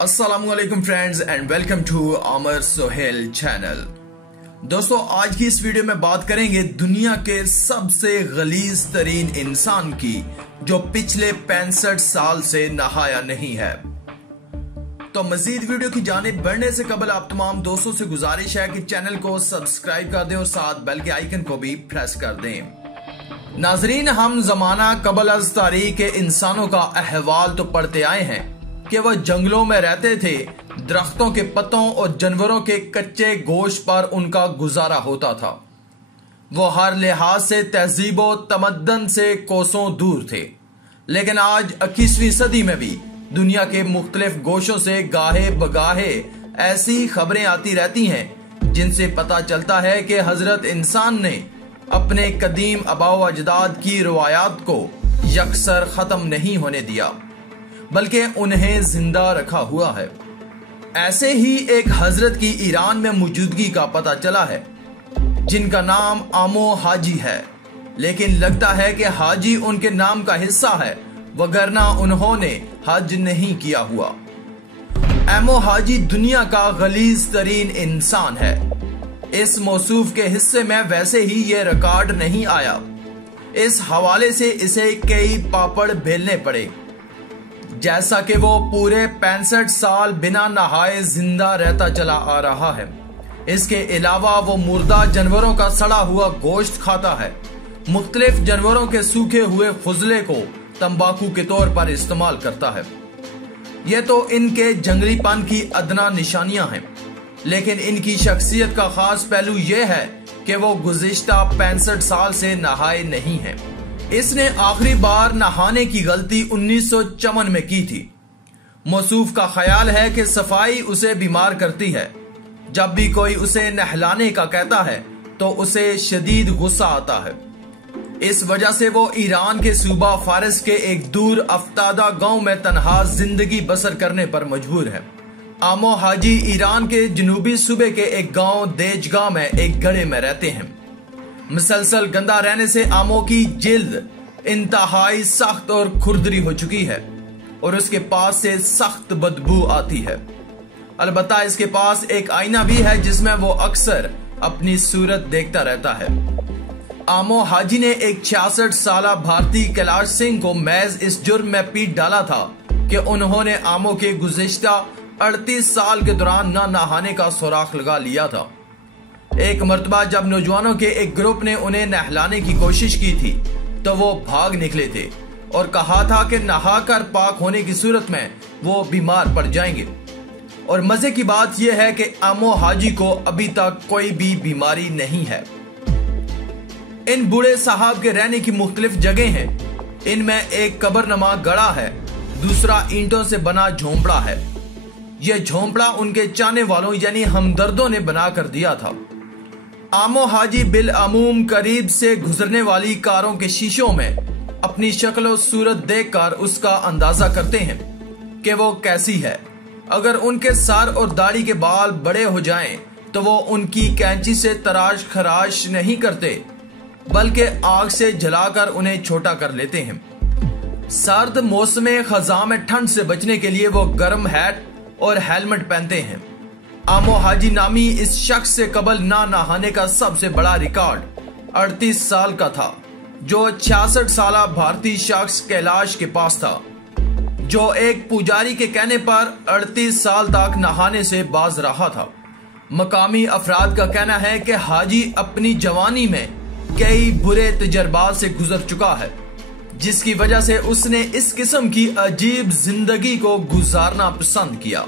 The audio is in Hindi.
अस्सलामुअलैकुम फ्रेंड्स एंड वेलकम टू आमर सोहेल चैनल। दोस्तों, आज की इस वीडियो में बात करेंगे दुनिया के सबसे गलीज तरीन इंसान की जो पिछले 65 साल से नहाया नहीं है। तो मजीद वीडियो की जानिब बढ़ने से कबल आप तमाम दोस्तों से गुजारिश है कि चैनल को सब्सक्राइब कर दें और साथ बेल के आइकन को भी प्रेस कर दें। नाजरीन, हम जमाना कबल अज तारीख के इंसानों का अहवाल तो पढ़ते आए हैं कि वह जंगलों में रहते थे, दरख्तों के पत्तों और जानवरों के कच्चे गोश्त पर उनका गुजारा होता था। वो हर लिहाज से तहजीब व तमद्दन से कोसों दूर थे। लेकिन आज 21वीं सदी में भी दुनिया के मुख्तलिफ गोशों से गाहे बगाहे ऐसी खबरें आती रहती हैं जिनसे पता चलता है कि हजरत इंसान ने अपने कदीम आबाओ अजदाद की रवायात को यकसर खत्म नहीं होने दिया बल्कि उन्हें जिंदा रखा हुआ है। ऐसे ही एक हजरत की ईरान में मौजूदगी का पता चला है जिनका नाम आमो हाजी है, लेकिन लगता है कि हाजी उनके नाम का हिस्सा है वगरना उन्होंने हज नहीं किया हुआ। आमो हाजी दुनिया का गलीज तरीन इंसान है। इस मौसूफ के हिस्से में वैसे ही ये रिकॉर्ड नहीं आया। इस हवाले से इसे कई पापड़ बेलने पड़े, जैसा कि वो पूरे 65 साल बिना नहाए जिंदा रहता चला आ रहा है। इसके अलावा वो मुर्दा जानवरों का सड़ा हुआ गोश्त खाता है। मुख्तलिफ जानवरों के सूखे हुए फुजले को तंबाकू के तौर पर इस्तेमाल करता है। ये तो इनके जंगलीपन की अदना निशानियां हैं, लेकिन इनकी शख्सियत का खास पहलू यह है कि वो गुज़िश्ता 65 साल से नहाए नहीं है। इसने आखिरी बार नहाने की गलती 1954 में की थी। मौसूफ का ख्याल है कि सफाई उसे बीमार करती है। जब भी कोई उसे नहलाने का कहता है तो उसे शदीद गुस्सा आता है। इस वजह से वो ईरान के सूबा फारिस के एक दूर अफ्तादा गांव में तनहा जिंदगी बसर करने पर मजबूर है। आमो हाजी ईरान के जनूबी सूबे के एक गांव देजगा में एक गड़े में रहते हैं। मुसलसल गंदा रहने से आमो की जिल्द इंतहाई सख्त और खुरदरी हो चुकी है और उसके पास से सख्त बदबू आती है। अलबत्ता इसके पास एक आईना भी है जिसमें वो अक्सर अपनी सूरत देखता रहता है। आमो हाजी ने एक 66 साला भारतीय कैलाश सिंह को महज इस जुर्म में पीट डाला था कि उन्होंने आमो के गुज़िश्ता 38 साल के दौरान न नहाने का सुराख लगा लिया था। एक मर्तबा जब नौजवानों के एक ग्रुप ने उन्हें नहलाने की कोशिश की थी तो वो भाग निकले थे और कहा था कि नहाकर पाक होने की सूरत में वो बीमार पड़ जाएंगे। और मजे की बात यह है कि आमो हाजी को अभी तक कोई भी बीमारी नहीं है। इन बूढ़े साहब के रहने की मुख्तलिफ जगह हैं। इनमें एक कब्रनमा गड़ा है, दूसरा ईंटों से बना झोंपड़ा है। यह झोंपड़ा उनके चाहने वालों यानी हमदर्दों ने बना कर दिया था। आमो हाजी बिल अमूम करीब से गुजरने वाली कारों के शीशों में अपनी शक्ल और सूरत देखकर उसका अंदाजा करते हैं कि वो कैसी है। अगर उनके सर और दाढ़ी के बाल बड़े हो जाएं तो वो उनकी कैंची से तराश खराश नहीं करते बल्कि आग से जलाकर उन्हें छोटा कर लेते हैं। सर्द मौसम खजा में ठंड से बचने के लिए वो गर्म हैट और हेलमेट पहनते हैं। आमो हाजी नामी इस शख्स से कबल ना नहाने का सबसे बड़ा रिकॉर्ड 38 साल का था, जो 66 साला भारतीय शख्स कैलाश के पास था, जो एक पुजारी के कहने पर 38 साल तक नहाने से बाज रहा था। मकामी अफराद का कहना है कि हाजी अपनी जवानी में कई बुरे तजर्बात से गुजर चुका है, जिसकी वजह से उसने इस किस्म की अजीब जिंदगी को गुजारना पसंद किया।